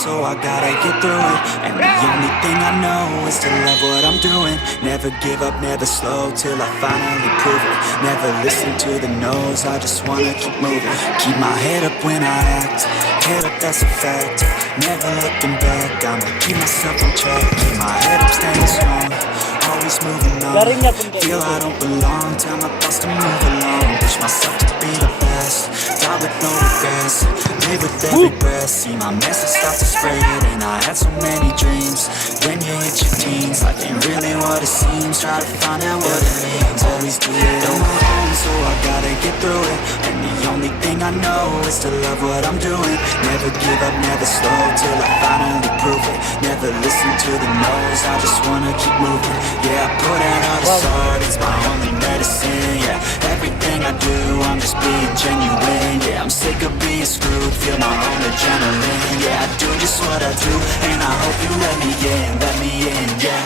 so I gotta get through it. And the only thing I know is to love what I'm doing. Never give up, never slow, till I finally prove it. Never listen to the no's, I just wanna keep moving. Keep my head up when I act, head up, that's a fact. Never looking back, I'ma keep myself on track. Keep my head up, standing strong, always moving on. Feel I don't belong, tell my thoughts to move along. Push myself to be the best, die with no regrets. Live with every breath, see my message start to spread. And I had so many dreams, when you hit your teens, life ain't really what it seems. Try to find out what it means, always do it on my own, so I gotta get through it. And the only thing I know is to love what I'm doing. Never give up, never slow, till I finally prove it. Never listen to the no's, I just wanna keep moving. Yeah, I put out all this art, it's my only medicine. Yeah, everything I do, I'm just being genuine. Yeah, I'm sick of being screwed, feel my own adrenaline. Yeah, I do just what I do, and I hope you let me in, yeah.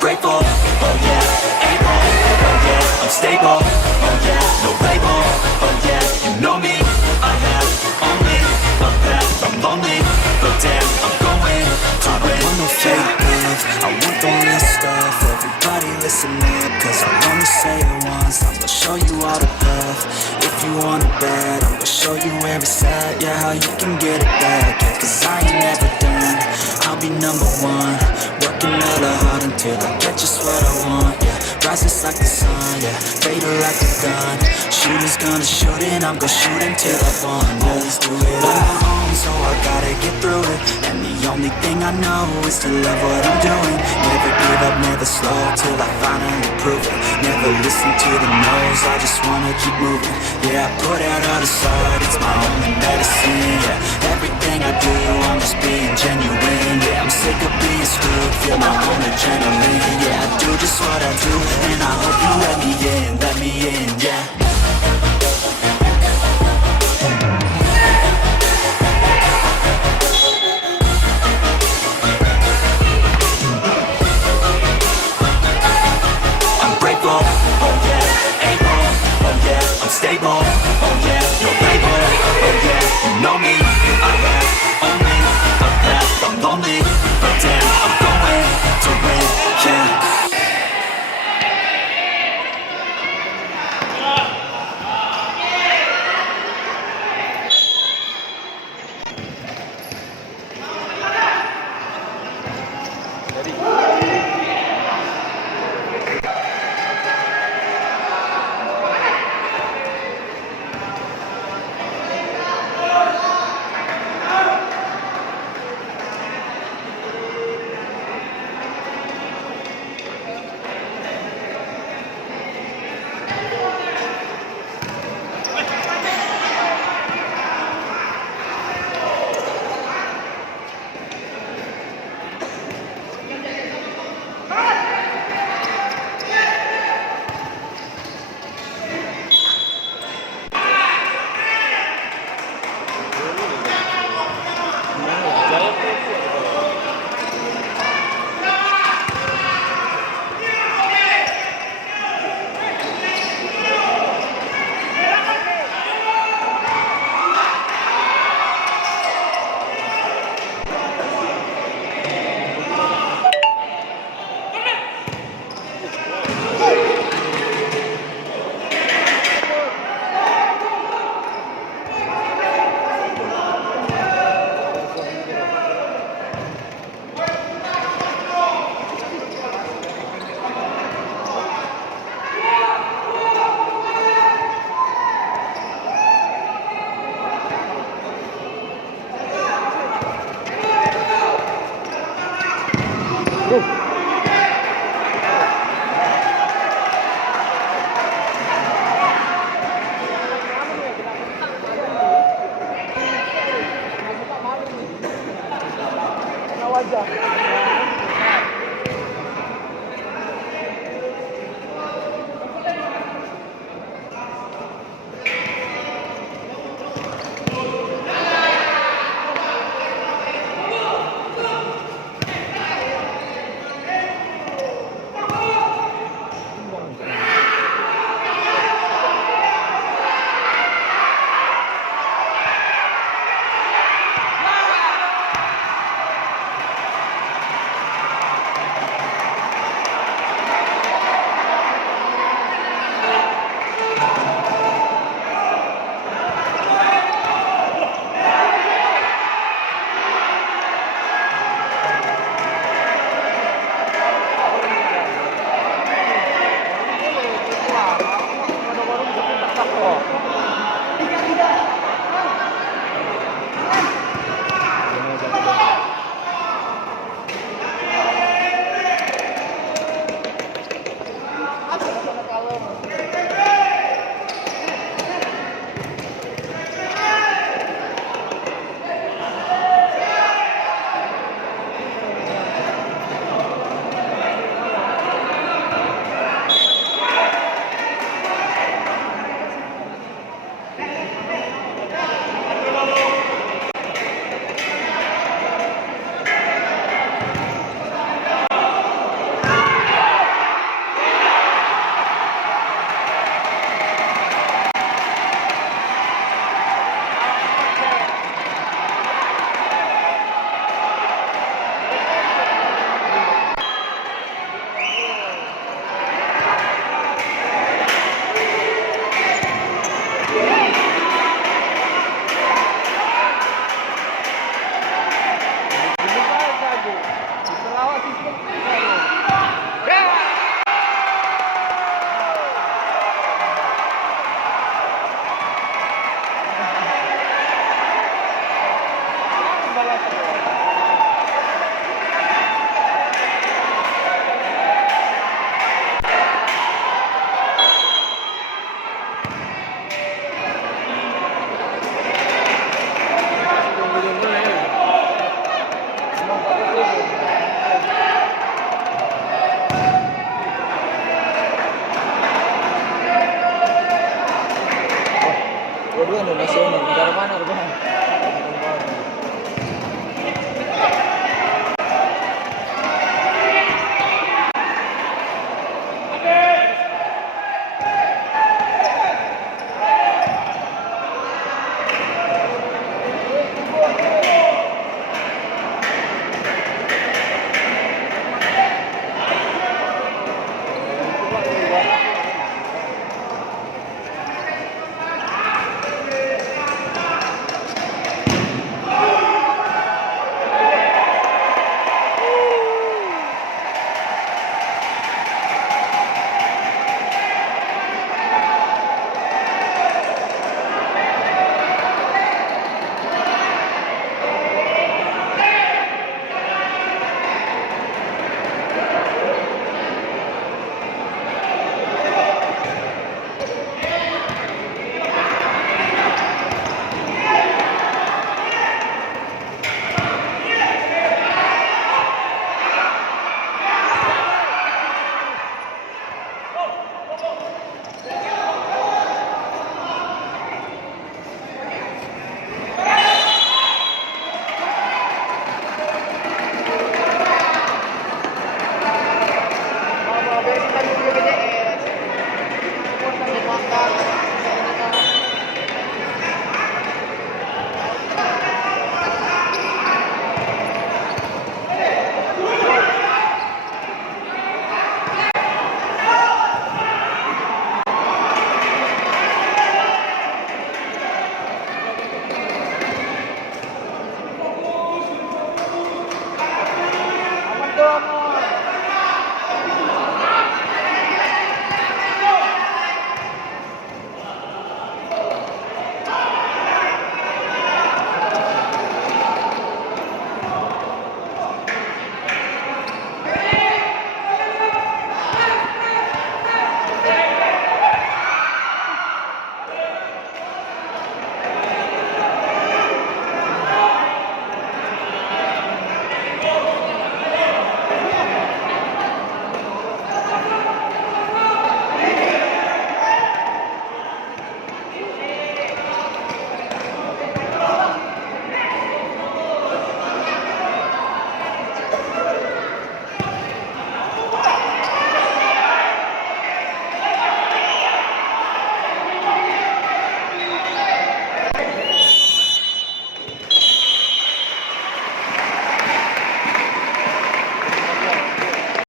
Grateful, oh yeah, able, oh yeah, I'm stable, oh yeah, no label, oh yeah, you know me, I have only a path, I'm lonely, but damn, I'm going to win. I want no fake love, I want the real stuff. Everybody listen up, cause I only say it once. I'm gonna show you all the path, if you want it bad. I'm gonna show you where it's at, yeah, how you can get it back. Yeah, cause I ain't never done, I'll be number one. Working hella hard until I get just what I want, yeah. Rises like the sun, yeah, fatal like a gun. Shooters gonna shoot and I'm gonna shoot until I won. Always do it on my own, so I gotta get through it. And the only thing I know is to love what I'm doing. Never give up, never slow, till I finally prove it. Never listen to the no's, I just wanna keep moving. Yeah, I put out all this art, it's my only medicine. Yeah, everything I do, I'm just being genuine. Yeah, I'm sick of being screwed, feel my own adrenaline. Yeah, I do just what I do,